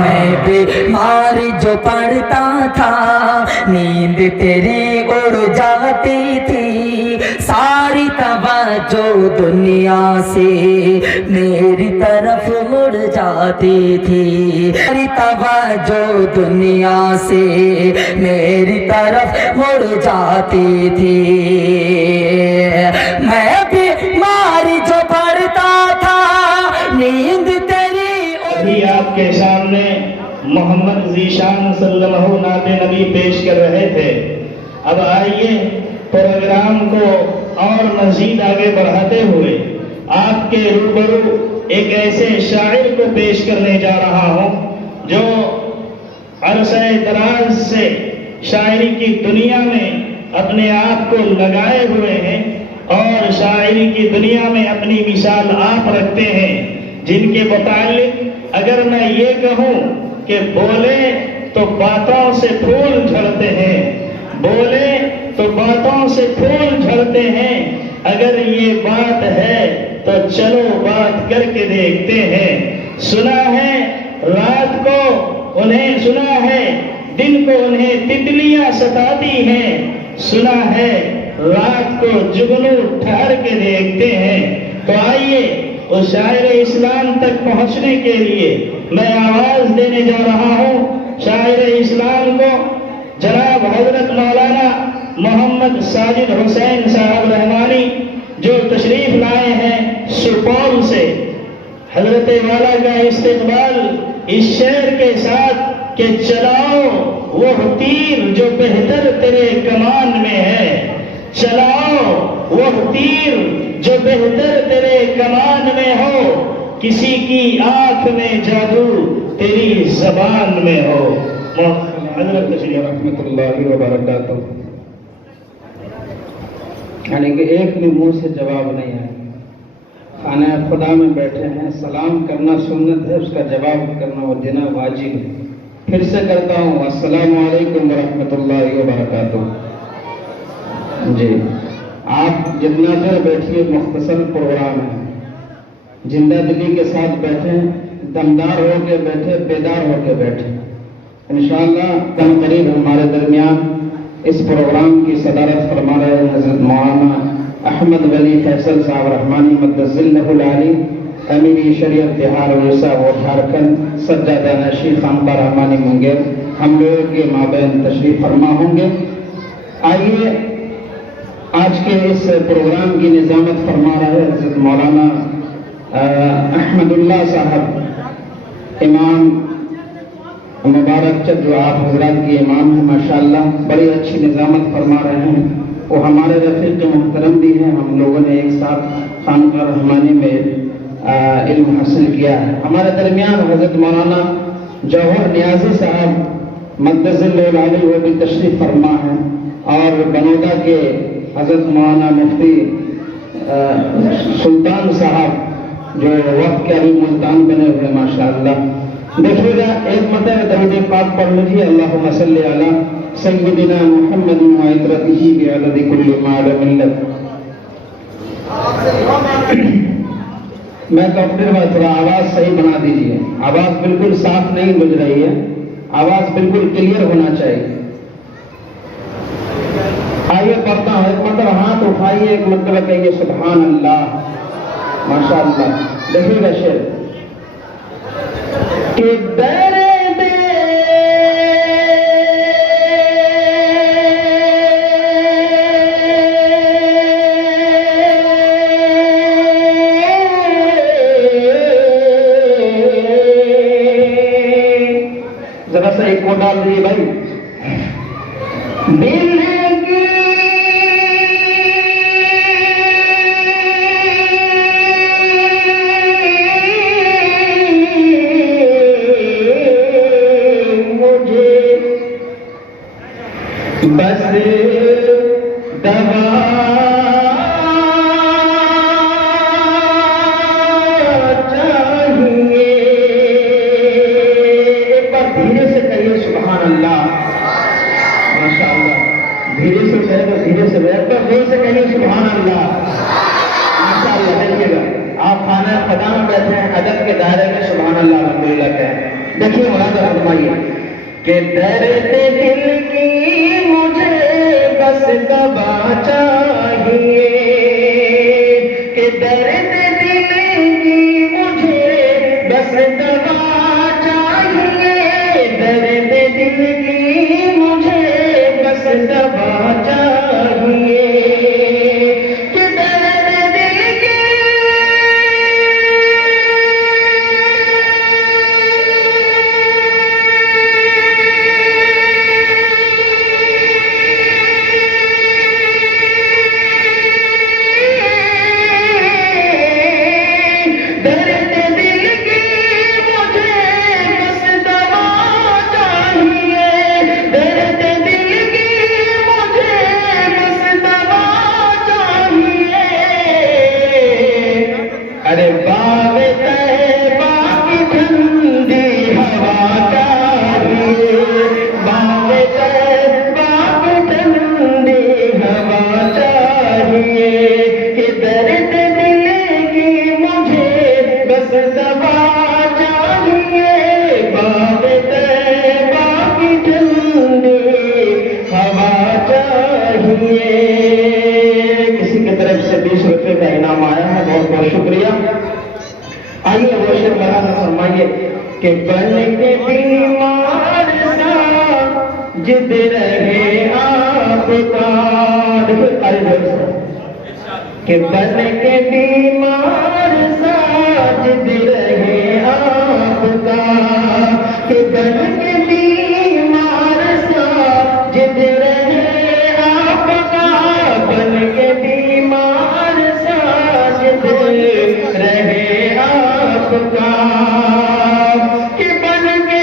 میں بیمار جو پڑتا تھا نیند تیری اڑ جاتی تھی، ساری توجہ دنیا سے میری طرف مڑ جاتی تھی، ساری توجہ دنیا سے میری طرف مڑ جاتی تھی۔ میں بیمار جو پڑتا تھا نیند تیری ابھی آپ کے سامنے محمد ذیشان صلی اللہ نعت نبی پیش کر رہے تھے۔ اب آئیے پروگرام کو اور مزید آگے بڑھاتے ہوئے آپ کے روبرو ایک ایسے شاعر کو پیش کرنے جا رہا ہوں جو عرصہ دراز سے شاعری کی دنیا میں اپنے آپ کو لگائے ہوئے ہیں اور شاعری کی دنیا میں اپنی مثال آپ رکھتے ہیں، جن کے متعلق اگر میں یہ کہوں کہ بولے تو باتوں سے پھول جھڑتے ہیں، بولے تو باتوں سے پھول جھڑتے ہیں، اگر یہ بات ہے تو چلو بات کر کے دیکھتے ہیں۔ سنا ہے رات کو انہیں، سنا ہے دن کو انہیں تتلیاں ستاتی ہیں، سنا ہے رات کو جگنو ٹھہر کے دیکھتے ہیں۔ تو آئیے اس شاعر اسلام تک پہنچنے کے لیے میں آواز دینے جا رہا ہوں شاعر اسلام کو، جناب حضرت مولانا محمد ساجد حسین صاحب رحمانی، جو تشریف لائے ہیں سپول سے۔ حضرت والا کا استقبال اس شعر کے ساتھ کہ چلاؤ وہ تیر جو بہتر تیرے کمان میں ہے، چلاؤ وہ تیر جو بہتر تیرے کمان میں ہو، کسی کی آنکھ میں جادو تیری زبان میں ہو۔ حضرت تشریف رحمۃ اللہ وبرکاتہ۔ یعنی کہ ایک بھی منہ سے جواب نہیں ہے، خانہ خدا میں بیٹھے ہیں، سلام کرنا سنت ہے، اس کا جواب کرنا وہ دینا واجب ہے۔ پھر سے کرتا ہوں السلام علیکم ورحمۃ اللہ وبرکاتہ۔ جی آپ جتنا دیر بیٹھیے، مختصر پروگرام ہے، زندہ دلی کے ساتھ بیٹھے، دمدار ہو کے بیٹھے، بیدار ہو کے بیٹھے۔ انشاءاللہ کم قریب ہمارے درمیان اس پروگرام کی صدارت فرما رہے ہیں حضرت مولانا احمد ولی فیصل صاحب رحمانی مقدس ذلہ العالی، امیر شریعت بہار اڑیسہ و جھارکھنڈ، سجادہ نشین خانقاہ رحمانی منگیر، ہم لوگوں کے مابین تشریف فرما ہوں گے۔ آئیے آج کے اس پروگرام کی نظامت فرما رہے حضرت مولانا احمد اللہ صاحب، امام مبارک چند، جو آپ حضرات کے امام ہیں ماشاءاللہ، بڑی اچھی نظامت فرما رہے ہیں۔ وہ ہمارے رفیق محترم بھی ہیں، ہم لوگوں نے ایک ساتھ خانقاہ رحمانی میں علم حاصل کیا ہے۔ ہمارے درمیان حضرت مولانا جوہر نیازی صاحب مقدس العالی وہ بھی تشریف فرما ہے، اور بنودا کے حضرت مولانا مفتی سلطان صاحب جو وقت کے ابھی ملتان بنے ہوئے ماشاءاللہ۔ دیکھیے گا ایک مرتبہ درود پاک پڑھ لیجیے، اللہم صلی علی سیدنا محمد وعطرتہ بعدد کل ما ملت۔ میں ڈاکٹر بھائی تھوڑا آواز صحیح بنا دیجیے، آواز بالکل صاف نہیں بج رہی ہے، آواز بالکل کلیئر ہونا چاہیے۔ آئیے پڑھتا ہوں، ایک مرتبہ ہاتھ اٹھائیے، ایک مرتبہ کہیے سبحان اللہ، ماشاءاللہ۔ دیکھیے گا شعر کہ درد ذرا سا ایک کو ڈال دیجیے بھائی، دل بس دوا چاہیے، ایک بار دھیرے سے کہیے سبحان اللہ، ماشاءاللہ۔ دھیرے سے کہے تو دھیرے سے، ایک بار دھیرے سے کہیے سبحان اللہ، ماشاءاللہ۔ دیکھیے گا آپ خانہ خدا میں بیٹھے ہیں، ادب کے دائرے میں سبحان اللہ الحمدللہ کہیں۔ دیکھیے مرادہ فرمائیے کہ درد دل کی مجھے بس دوا چاہیے، کہ درد دل کی مجھے بس دوا چاہیے، درد دل کی مجھے بس دوا چاہیے، کہ درد دل کی ارے باغ طیبہ کی ٹھنڈی ہوا چاہیے، باغ طیبہ کی ٹھنڈی ہوا چاہیے، کہ درد دل کی مجھے بس دوا چاہیے، باغ طیبہ کی ٹھنڈی ہوا چاہیے۔ کسی کی طرف سے 20 روپے کا انعام آیا ہے، بہت بہت شکریہ۔ آئیے وہ شعر مرادہ فرمائیے کہ بن کے بیمار سا جد رہے آپ کا، کہ بن کے بیمار سا جد رہے آپ کا، کہ بن کے بیمار سا جد رہے آپ کا، بن کے بیمار سا جد رہے آپ کا، کہ بن کے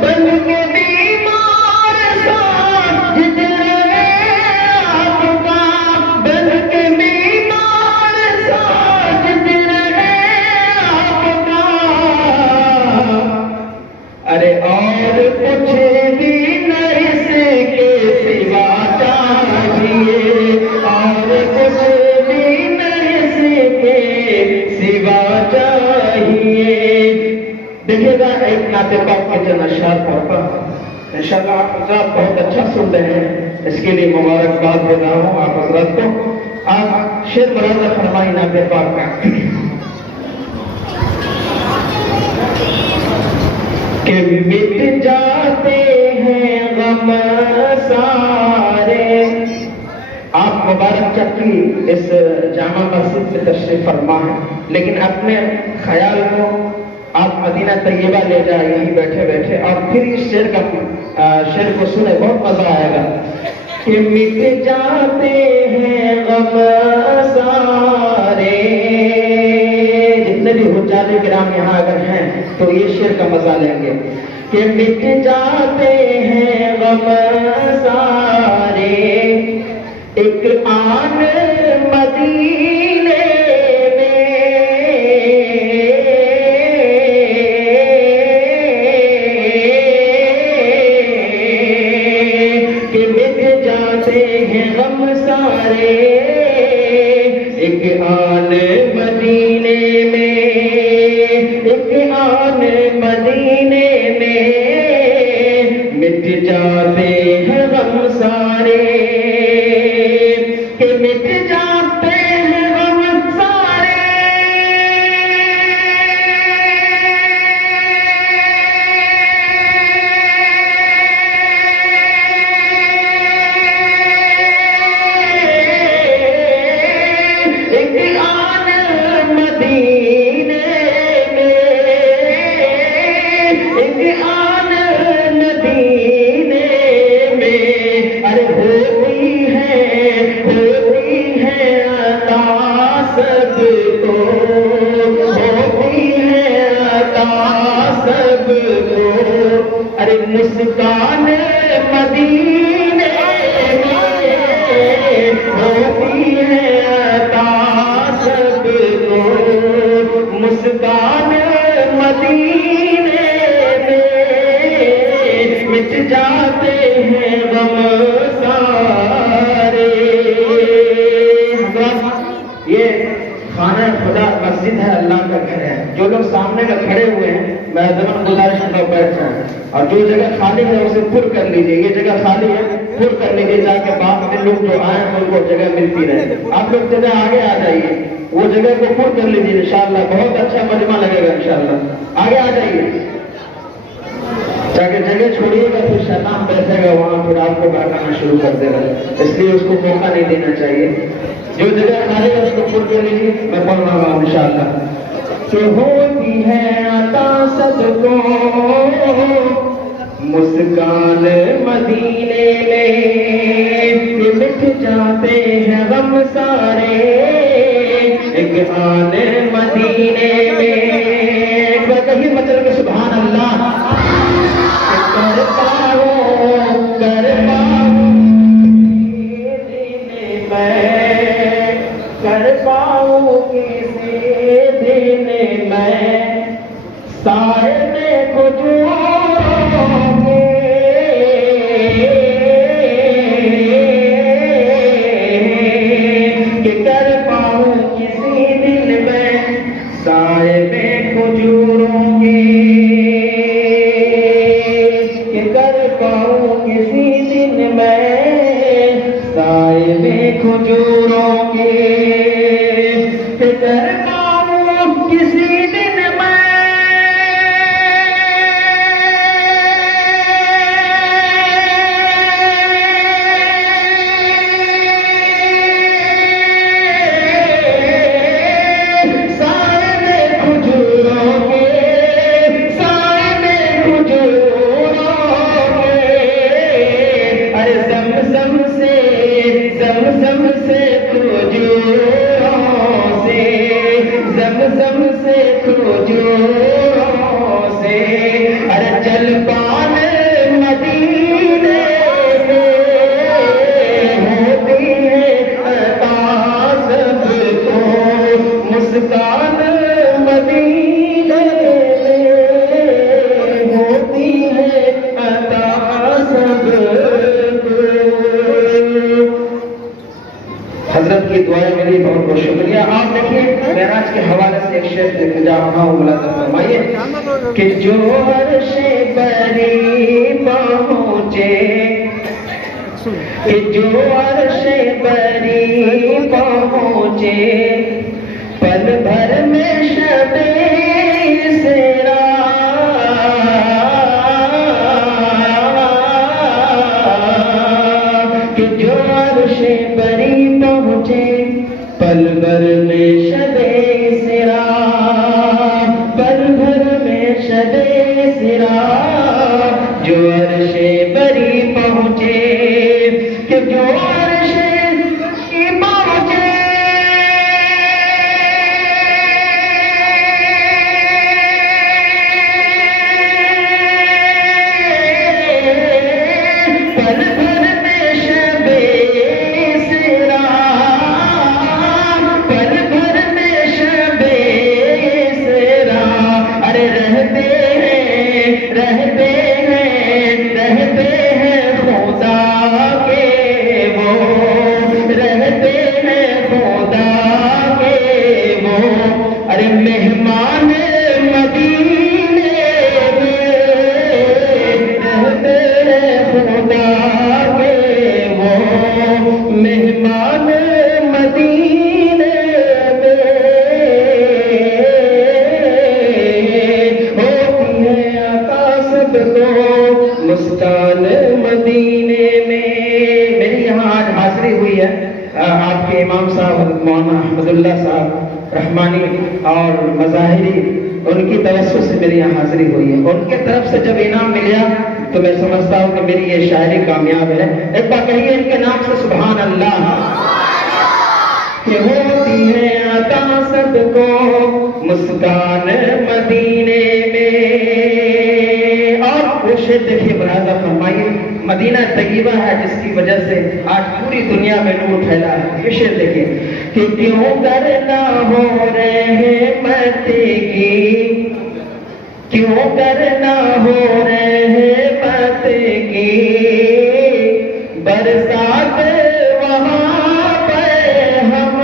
بن کے بیمار سا جد رہے آپ کا، بن کے بیمار سا جد رہے آپ کا، ارے اور کچھ بھی نہیں سے کے سوا چاہیے، اور کچھ بھی نہیں سے کے سوا چاہیے۔ دیکھیے گا ایک نعت پاک کے چند اشعار پڑھتا ہوں، انشاءاللہ آپ حضرات بہت اچھا سن رہے ہیں، اس کے لیے مبارکباد دے رہا ہوں آپ حضرات کو۔ آپ شعر مرادہ فرمائی نعت پاک کا کہ مٹ جاتے ہیں غم سارے۔ آپ مبارک چکی اس جامع مسجد میں تشریف فرما ہے، لیکن اپنے خیال کو آپ مدینہ طیبہ لے جائیں یہیں بیٹھے بیٹھے، اور پھر اس شعر کو سنے، بہت مزہ آئے گا کہ مٹ جاتے ہیں غم سارے۔ جتنے بھی حجاج کرام یہاں اگر ہیں تو یہ شعر کا مزہ لیں گے کہ مٹ جاتے ہیں غم سارے، ایک آن مدینے میں، کہ مٹ جاتے ہیں غم سارے، ایک آن مدینے میں، ایک آن مدینے میں، مٹ جاتے ہیں غم سارے، کہ مٹ جاتے ہیں غم سارے، ایک آن مدینے میں، ایک آن مدینے میں، ارے ہوتی ہے عطا سب کو، ہوتی ہے عطا سب کو، ارے مسکان مدینے میں ہوتی ہے عطا سب کو، مسکان مدینے میں، مٹ جاتے ہیں غم سارے. حضرات یہ خانہ خدا مسجد ہے، اللہ کا گھر ہے. جو لوگ سامنے کا کھڑے ہوئے ہیں میں ضمن گزارش کرتا ہوں بیٹھ جائیں، اور جو جگہ خالی ہے اسے پر کر لیجیے. یہ جگہ خالی ہے پر کر لیجیے تاکہ بعد میں لوگ جو آئے ہیں ان کو جگہ ملتی رہے. آپ لوگ جگہ آگے آ جائیے، وہ جگہ کو پر کر لیجیے انشاءاللہ. بہت اچھا مجمع لگے گا انشاءاللہ. آگے آ جائیے تاکہ جگہ چھوڑیے گا پھر شیطان بیٹھے گا وہاں، پھر آپ کو بہکانا شروع کر دے گا. اس لیے اس کو موقع نہیں دینا چاہیے. جو جگہ خالی ہے اس کو پر کر لیجیے. میں پڑھ رہا ہوں انشاءاللہ. کہ ہوتی ہے عطا سب کو مسکان مدینے میں، مٹ جاتے ہیں غم سارے ایک آن مدینے میں. ایک بار کہیں مچل کے سبحان اللہ. کر پاؤں میں، کر پاؤں کسی دن میں سائے کو جوڑوں کہ کر پاؤں کسی دن میں سائے میں کھجوروں کے، کہ کر پاؤں کسی دن میں سائے میں کھجوروں کے، کہ کر پاؤں کسی دن میں حضرت کی دعائیں میری بہت بہت شکریہ. آپ دیکھیے معراج کے حوالے سے ایک شعر لکھ جا رہا ہوں، ملاحظہ فرمائیے کہ جو عرش بری پہنچے، کہ جو عرش بری پہنچے پل بھر میں شب اسراء، کہ جو عرش بری پہنچے پل بھر میں شب اسراء، پل بھر میں شب اسراء، جو عرش بری پہنچے، کہ جو عرش بری پہنچے پل بھر میں شب اسراء، پل بھر میں شب اسراء. ارے رہتے ہیں رہتے ہیں رہتے ہیں خدا کے وہ، رہتے ہیں خدا کے وہ. ارے مہمان مدینے میں رہتے ہیں خدا کے وہ، مہمان مدینے میں ہوتی ہے عطا سب کو مسکان مدینے میں. میری یہاں آج حاضری ہوئی ہے آپ کے امام صاحب حضرت مولانا احمد اللہ صاحب رحمانی اور مظاہری، ان کی توسط سے میری یہاں حاضری ہوئی ہے. ان کے طرف سے جب انعام ملیا تو میں سمجھتا ہوں کہ میری یہ شاعری کامیاب ہے. ایک بار کہیے ان کے نام سے سبحان اللہ. کہ ہوتی ہے عطا سب کو مسکان مدینے میں. اور وہ شعر دیکھیے ملاحظہ فرمائیے، مدینہ طیبہ ہے جس کی وجہ سے آج پوری دنیا میں نور پھیلا ہے. یہ شعر دیکھیے کہ کیوں کرنا ہو رحمت کی، کیوں کرنا ہو رحمت کی برسات وہاں پہ ہم،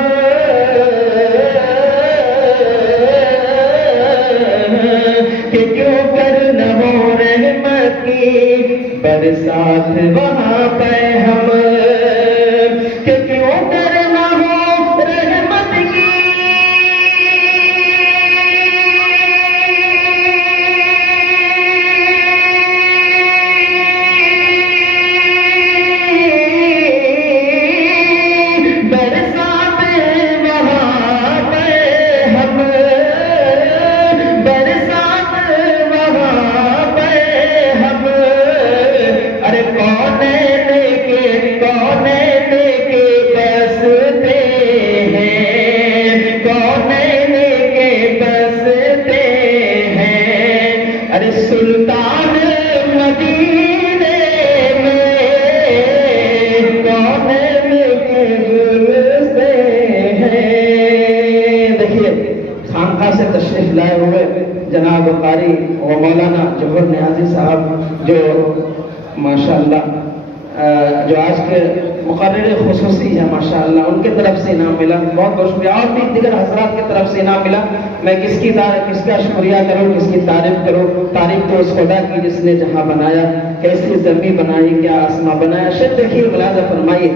کہ کیوں کرنا ہو رحمت کی برسات وہاں پہ ہم، کہ کیوں کرنا ہو رحمت کی برسات وہاں پہ ہم، برسات وہاں پہ ہم، ارے کونین کے بستے ہیں، کونین کے بستے ہیں، ارے سلطان مدینے میں کونین کے بستے ہیں۔ دیکھیے خانقاہ سے تشریف لائے ہوئے جناب قاری و مولانا جوہر نیازی صاحب، جو ماشاءاللہ جو آج کے مقرر خصوصی ہے ماشاءاللہ، ان کے طرف سے انعام ملا، بہت بہت شکریہ، اور بھی دیگر حضرات کی طرف سے انعام ملا۔ میں کس کا شکریہ کروں، کس کی تعریف کروں؟ تعریف تو اس خدا کی جس نے جہاں بنایا، کیسی زمین بنائی، کیا آسمان بنایا۔ شاید دیکھیے ملاحظہ فرمائیے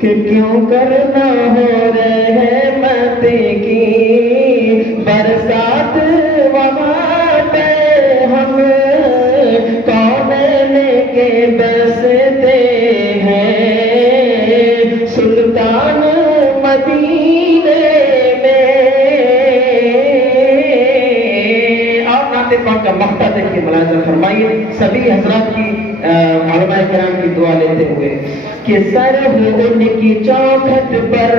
کہ کیوں کرنا ہو رحمت کی برسات وہاں پہ ہم، کونین کے بستے ہیں سلطان مدینے میں۔ آپ نعت پاک کا مقطع دیکھیے، ملاحظہ فرمائیے سبھی حضرات کی علماء کرام کی دعا لیتے ہوئے کہ سر ہو ان کی چوکھٹ پر۔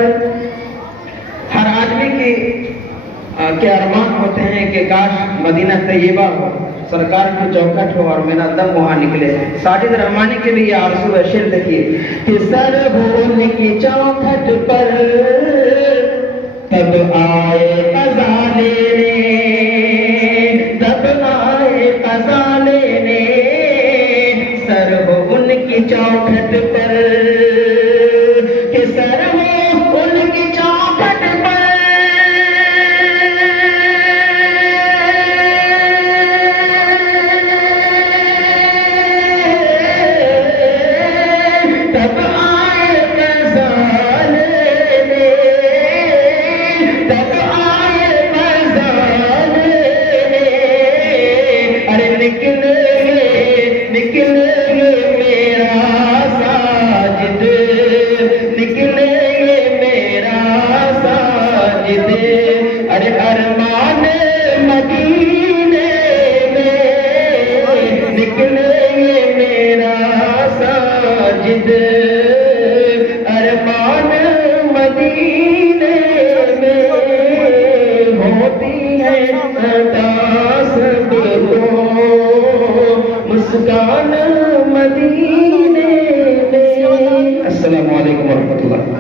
ہر آدمی کے ارمان ہوتے ہیں کہ کاش مدینہ طیبہ ہو، سرکار کی چوکھٹ ہو اور میرا دم وہاں نکلے۔ ساجد رحمانی کے بھی یہ آرزو ہے، شعر دیکھیے کہ سر ہو ان کی چوکھٹ پر تب آئے قضا لینے، تب آئے قضا لینے، سر ہو ان کی چوکھٹ پر، کہ سر ہو ان کی چوکھٹ پر، تب آئے قضا لینے، تب آئے قضا لینے، ارے نکلے میرا ساجد، نکلے میرا ساجد، ارے ارمان مدینے میں نکلے میرا ساجد، ارمان مدینے میں ہوتی ہے عطا سب کو مسکان مدینے میں۔ السلام علیکم ورحمۃ اللہ۔